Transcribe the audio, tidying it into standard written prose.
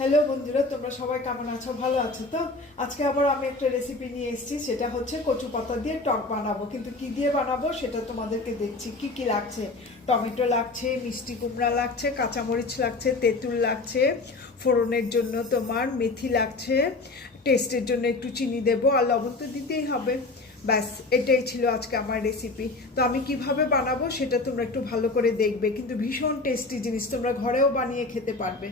Hello বন্ধুরা, তোমরা সবাই কেমন আছো? ভালো আছো তো? আজকে আবার আমি একটা রেসিপি নিয়ে এসেছি, সেটা হচ্ছে কচু পাতা দিয়ে টক বানাবো। কিন্তু কি দিয়ে বানাবো সেটা তোমাদেরকে দেখছি। কি কি লাগছে: টমেটো লাগছে, মিষ্টি কুমড়া লাগছে, কাঁচামরিচ লাগছে, তেঁতুল লাগছে, ফোড়নের জন্য তোমার মেথি লাগছে, টেস্টের জন্য একটু চিনি দেবো, আর লবণ তো দিতেই হবে। ব্যাস, এটাই ছিল আজকে আমার রেসিপি। তো আমি কিভাবে বানাবো সেটা তোমরা একটু ভালো করে দেখবে, কিন্তু ভীষণ টেস্টি জিনিস, তোমরা ঘরেও বানিয়ে খেতে পারবে।